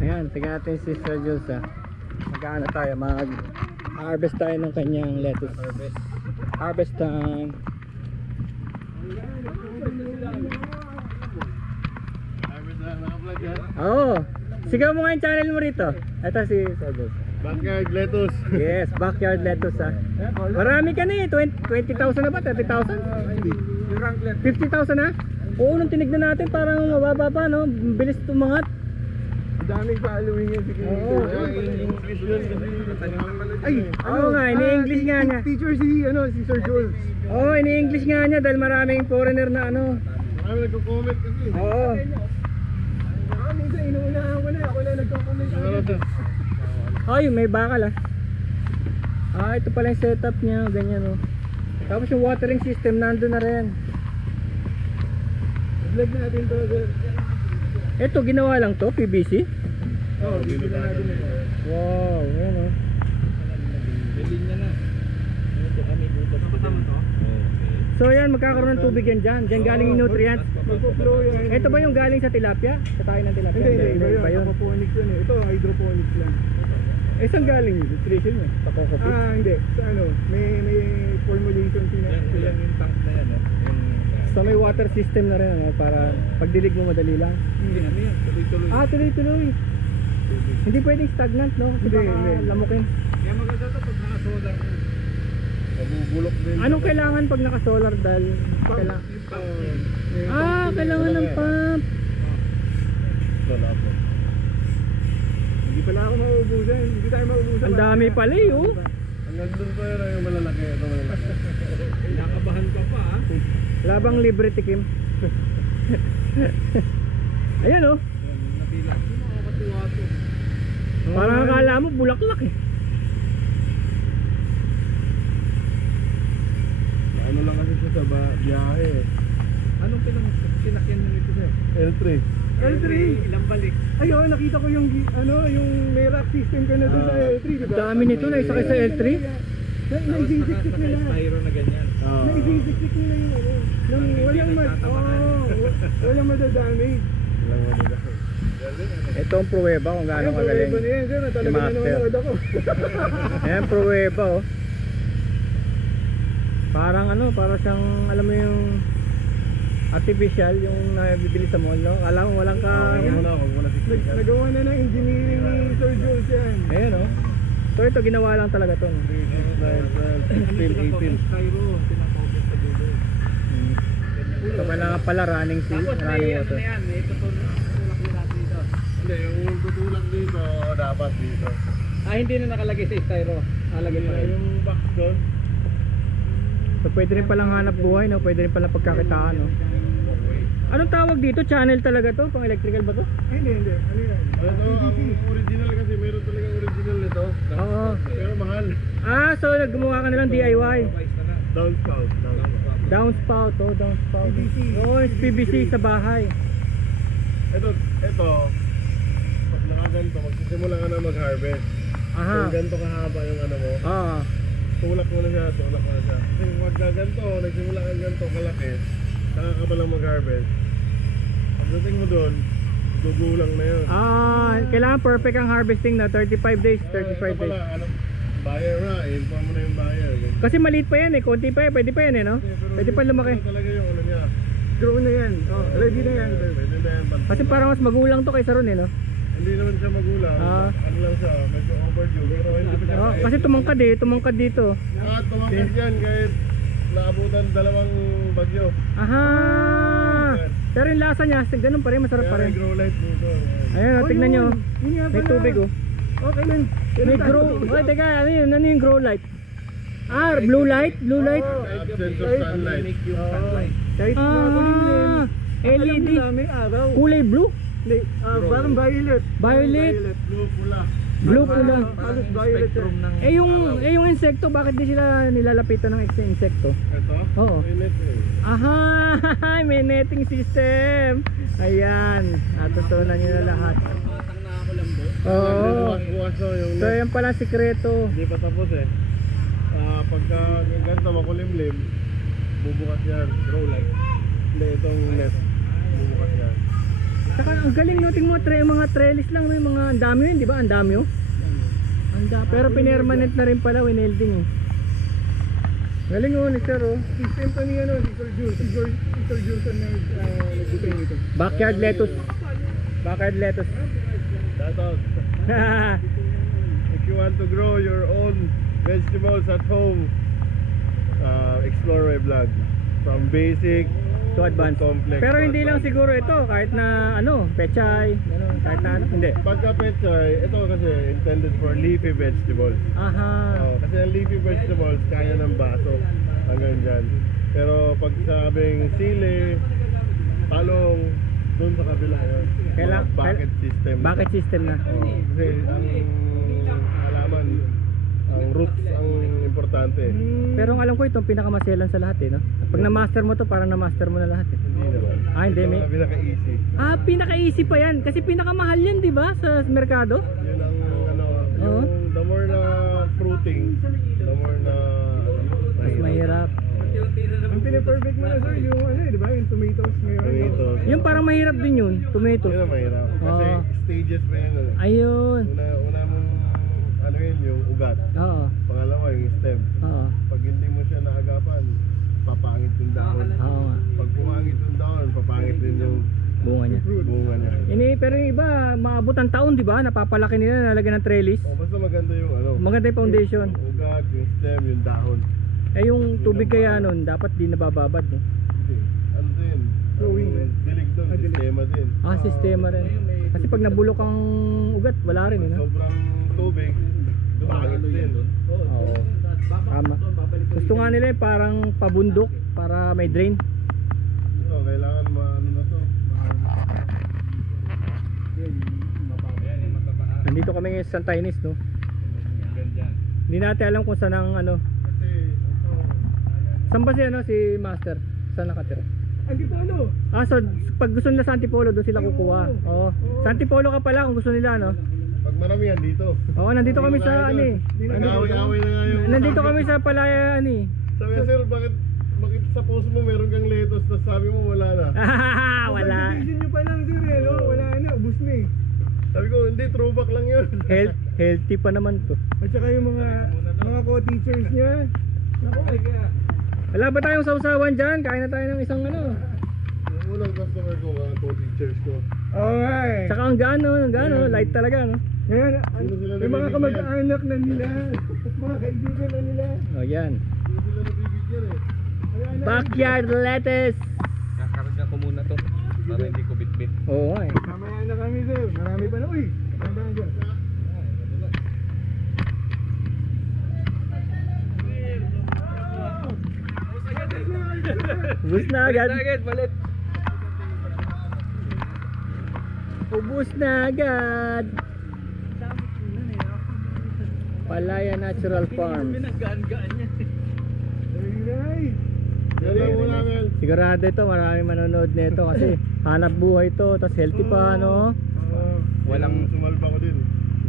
Ayan, tingnan natin si Sir Jules ha. Magkano tayo, mag-harvest tayo ng kanyang lettuce. Harvest time. Oo. Sigaw mo nga yung channel mo rito. Ito si Sir Jules. Backyard lettuce. Yes, backyard lettuce ha. Marami ka na eh, 20,000 na ba? 30,000? 50,000 na? Oo, nung tinignan natin parang mababa pa no? Bilis tumangat. Daming following yan. Oo. English yun kasi. Ay, oo nga, ini-English nga niya. Teacher si Sir Jules. Oo, ini-English nga niya dahil maraming foreigner na ano. Marami nagko-comment kasi. Oo. Minsan inuunahan ko na. Ako na nagko-comment. Ay, may bakal ah. Ito pala yung setup niya, ganyan oh. Tapos yung watering system nandun na rin. Vlog natin to, sir. Ito, ginawa lang to, PVC? Oo, dito na natin ito. Wow, yan oh. Bilhin niya na. Ito kami butas ko din. So yan, magkakaroon ng tubig yan dyan. Dyan galing yung nutrients. Magpo-flow yan. Ito ba yung galing sa tilapia? Sa tayo ng tilapia? Hindi, Iba yun. aquaponics yun eh. Ito, hydroponics lang. Saan galing yung nutrition niya? Sa coco fish? Hindi. Sa ano, may formulation sila. Yan yung tank na yan. So may water system na rin ano, para pagdilig mo madali lang. Hindi ano yan, tuloy-tuloy. Tuloy-tuloy. Hindi pwedeng stagnant, no? Kasi Hindi, baka hindi. lamukin. Kaya maganda ito pag naka-solar. Mabubulok din. Anong kailangan pag naka-solar dahil kailangan? Kailangan ng pump. Wala po. Hindi pala ako mauubusan. Hindi tayo mauubusan. Ang dami pala eh, oh. Hanggang doon pa yun yung malalaki. Ito malalaki. Nakabahan ka pa ha. Labang libre tikim. Ayan oh. Nabilang ko makakatuwa to. Parang akala mo bulaklak eh. Ano lang kasi siya sa biyahe eh. Anong pinakyan nyo nito sir? L3. L3. Ilang balik? Ayun, nakita ko yung yung may rack system ka na doon sa L3, di ba? Dami nito na isa sa L3. Naisisik nila. Styro na ganyan. Naisisik nila yung ano. Nang walang madadamage. Walang madadamage. Ito ang pruweba kung gaano kagaling. Ayun, yan, sir. Talaga Master. nanonood ako. Ayan, pruweba oh. Parang ano, para siyang alam mo yung artificial yung nabibili sa mall, no? Alam mo walang ka Nagawa na ng engineering ni Sir Jules yan. Ayan oh. So ito ginawa lang talaga to. Still 18. Styro, pinakopit sa dulo. Ito pala running seal, Tapos may running ano water. na yan, may tutulak din natin dito. Hindi, yung tutulak dito, dapat dito. Hindi na nakalagay sa styro. Nakalagay pa rin. Yung box doon. So pwede rin palang hanap buhay, no? Pwede rin palang pagkakitaan, no? Anong tawag dito? Channel talaga to? Pang electrical ba to? Hindi. Ano yan? Ito, ang original kasi meron talaga original nito. Oo. Pero mahal. So gumawa ka na lang DIY. Downspout. Downspout, downspout. PVC. Oo, it's PVC sa bahay. Ito. Pag nakaganto, magsisimula ka na mag-harvest. Aha. Kung ganito kahaba yung ano mo, Oo. tulak mo na siya. Kasi pag gaganto, nagsimula kang ganito kalaki, saka ka pa lang mag-harvest. Pagdating mo doon, gugulang na yun. Kailangan perfect ang harvesting na 35 days, 35 ito days. pala, buyer na, inform mo na yung buyer. Kasi maliit pa yan eh, konti pa yan, pwede pa yan eh, no? Pwede pa lumaki. Ito talaga yung ano niya. Grow na yan. Ready na yan. Pwede na yan. Kasi parang mas magulang to kaysa ron eh, no? Hindi naman siya magulang. Ano lang siya, medyo overdue. Pero hindi pa siya. Kasi tumangkad dito. Tumangkad yan kahit naabutan 2 bagyo. Aha! Pero yung lasa niya, ganun pa rin, masarap pa Kaya may rin. grow light dito. Ayan, tignan nyo. May tubig oh. Okay lang. May grow. Teka, ano yun? Ano yung grow light? Blue light? Blue light? Absence of sunlight. Yung sunlight. Kahit LED. may araw. Kulay blue? Hindi, parang violet. Violet. Blue pula. Blue pula. Halos violet Spectrum ng Yung insekto, bakit di sila nilalapitan ng insekto? Ito? Oo. Violet eh. Aha! May netting system. Ayan. Natutunan nyo na lahat. patang na ako lang doon. Oo. Bukas yung So yan pala sikreto. hindi pa tapos eh. Pagka ganito makulimlim, bubukas yan. Grow light. Hindi, itong net. Bubukas yan. Saka ang galing no, tingnan mo mga trellis lang, may mga ang dami yun, di ba? Ang dami oh. Pero pinermanent na rin pala, winelding eh. Galing oh, ni Sir oh. System to ni ano, Sir Johnson na nagbutin ito. Backyard lettuce. Backyard lettuce. Shout out. If you want to grow your own vegetables at home, explore my vlog. From basic To advance. complex. Pero to hindi lang advanced. siguro ito, kahit na ano, pechay, gano'n, kahit na ano, hindi. Pagka pechay, ito kasi intended for leafy vegetables. Aha. Kasi ang leafy vegetables, kaya ng baso hanggang dyan. Pero pag sabing sili, talong, doon sa kabila yun. Kailang- Mga bucket system. Bucket system na. Kasi ang halaman, ang roots ang importante. Pero ang alam ko itong pinakamaselan sa lahat eh, no? Pag na-master mo to, parang na-master mo na lahat eh. Hindi naman. Ah, hindi, may... Ito ang pinaka-easy. Ah, pinaka-easy pa yan. Kasi pinakamahal yan, di ba? Sa merkado. Yun ang ano, Oo. yung the more na fruiting, the more na Mas mahirap. Ang piniperfect mo na sir, yung ano di ba? Yung tomatoes ngayon. Tomatoes. Yung parang mahirap din yun, tomato. Yun ang mahirap. Kasi Oo. stages pa yan. Ano. Ayun. Una mong ano yun, yung ugat. Oo. Pangalawa yung stem. Oo. Pag hindi mo siya naagapan, papangit yung dahon. Oo nga. Pag pumangit yung dahon, papangit din yung Bunga niya. bunga niya. Pero yung iba, maabot ang taon, di ba? Napapalaki nila, nalagyan ng trellis. O basta maganda yung ano. Maganda yung foundation. Yung ugat, yung stem, yung dahon. Eh yung tubig kaya nun, dapat di nabababad. No? Hindi. Ano din? Ang dilig doon, sistema din. Ah, sistema rin. Kasi pag nabulok ang ugat, wala rin. No? Sobrang tubig, dumangit din. Oo. Tama. Gusto nga nila eh, parang pabundok para may drain. So, kailangan ano na to. Nandito kami ngayon sa Santa Ynez, no? Hindi natin alam kung saan ang ano. Kasi, ito, Saan ba si ano, si Master? Saan nakatira? Antipolo! Ah, so pag gusto nila sa Antipolo, doon sila kukuha. Oo. Sa Antipolo ka pala kung gusto nila, no? Pag maramihan dito. Oo, nandito kami sa ano eh. Nag-away-away na nga yung... Nandito kami sa Palaya ano eh. Sabi niya, sir, bakit sa post mo meron kang lettuce, tapos sabi mo wala na. Wala. nyo pa lang sir eh, no? Wala na, ubus na eh. Sabi ko, hindi, throwback lang yun. Healthy pa naman to. At saka yung mga co-teachers niya. Okay, kaya. Wala ba tayong sausawan dyan? Kain na tayo ng isang ano. Yung unang customer ko, mga co-teachers ko. Oo nga eh. Tsaka ang gano, light talaga, no? Ngayon, may mga kamag-anak na nila. Mga kaibigan na nila. Oh, yan. Hindi sila nabibigyan eh. Backyard lettuce. Kakarga ko muna to para hindi ko bitbit. Oo nga eh. Mamaya na kami sir. Marami pa na. Uy, tandaan dyan. Ubus na agad. Balit. Ubus na agad. Palaya Natural Farm. Pinaggaan-gaan niya. Yan lang muna, Mel. Sigurado ito, maraming manonood nito kasi hanap buhay to, tapos healthy pa, no? Walang- sumalba ko din.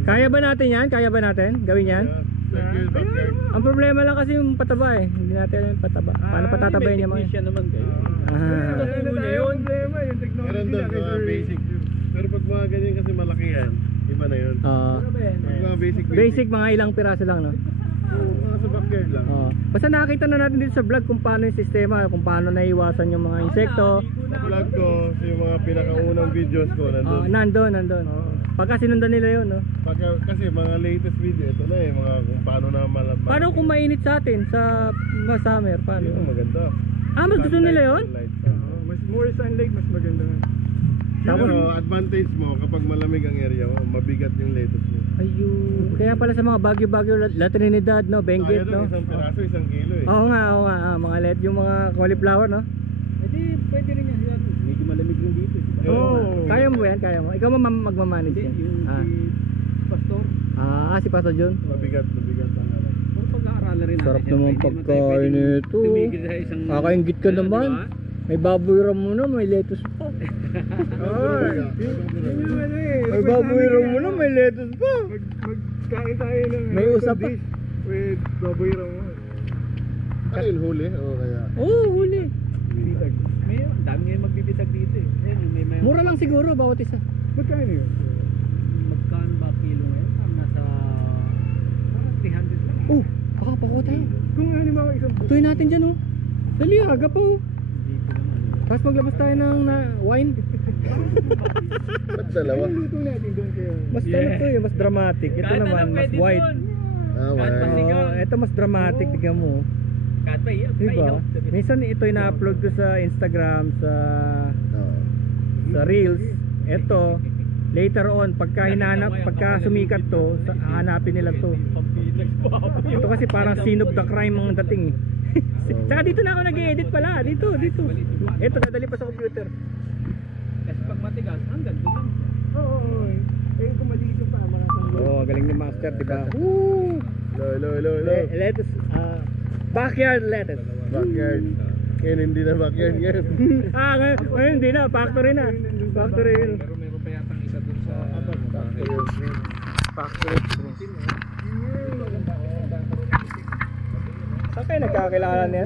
Kaya ba natin yan? Kaya ba natin? Gawin yan? Second, backyard. Ang problema lang kasi yung pataba eh. Hindi natin alam yung pataba. Paano patatabayin niya mga Technician naman kayo. Ah. Ano na yun? Yung technology na mga basic. Pero pag mga ganyan kasi malaki yan, iba na yun. Pag mga Basic mga ilang piraso lang, no? Mga sa backyard lang. Basta nakita na natin dito sa vlog kung paano yung sistema, kung paano naiwasan yung mga insekto. Sa vlog ko, sa yung mga pinakaunang videos ko, nandun. Nandun. Pagka sinundan nila yun, no? Kasi mga latest video, ito na eh, mga kung paano na malabas. Paano kung mainit sa atin sa summer? Paano? Yun, maganda. Mas gusto nila yun? Mas more sunlight, mas maganda. Pero advantage mo, kapag malamig ang area mo, mabigat yung lettuce mo. Ayun. Kaya pala sa mga Baguio, La Trinidad, no? Benguet, no? Isang piraso, 1 kilo eh. Oo nga. Mga LED, yung mga cauliflower, no? Hindi, pwede rin yan. Medyo malamig rin dito. Kaya mo ba yan? Kaya mo? Ikaw magmamanage yan? Pastor. Si Pastor John? Mabigat ang ano. Pero pag-aaralan rin natin. Sarap siyempre, naman hindi tayo pagkain pwedeng nito. tumigil sa isang... Kakaingit ka naman. Diba? May baboy ram mo na, may lettuce pa. May baboy ram mo na, may lettuce pa. Magkain tayo ng May usap pa. with baboy ramo. Ano yun, huli? O kaya? Oo, huli. Bitag. May, ang dami ngayon magbibitag dito eh. Ayan, may Mura lang siguro bawat isa. Magkano yun? Magkano ba kilo ngayon? Nasa parang 300 lang. Oh, baka pakuha tayo. Kung halimbawa isang buko. Tuloy natin dyan oh. Dali, aga pa oh. Hindi ko naman. Tapos maglabas tayo ng wine. Ba't dalawa? Anong luto natin doon kayo? Mas ano to eh, mas dramatic. Ito Kahit naman, ano mas pwede white. doon. Ah, Kahit wala. pasigaw. Oh, ito mas dramatic, tignan mo. Kahit pa iyak. Diba? Minsan ito ina-upload ko sa Instagram, sa Reels. Ito, later on, pagka hinanap, pagka sumikat to, hanapin nila to. Ito kasi parang scene of the crime ang dating eh. Saka dito na ako nag-edit pala, dito. Ito, dadali pa sa computer. Kasi pag matigas, hanggang doon lang. Oo. Eh, kung maliit pa mga Oh, galing ni Master, diba? Woo! Lo. Lettuce, backyard lettuce. Backyard. Ngayon hindi na backyard ngayon. Ngayon hindi na, factory na. Factory yun. Pero meron pa yatang isa doon sa Factory. Saan kayo nagkakilala niya?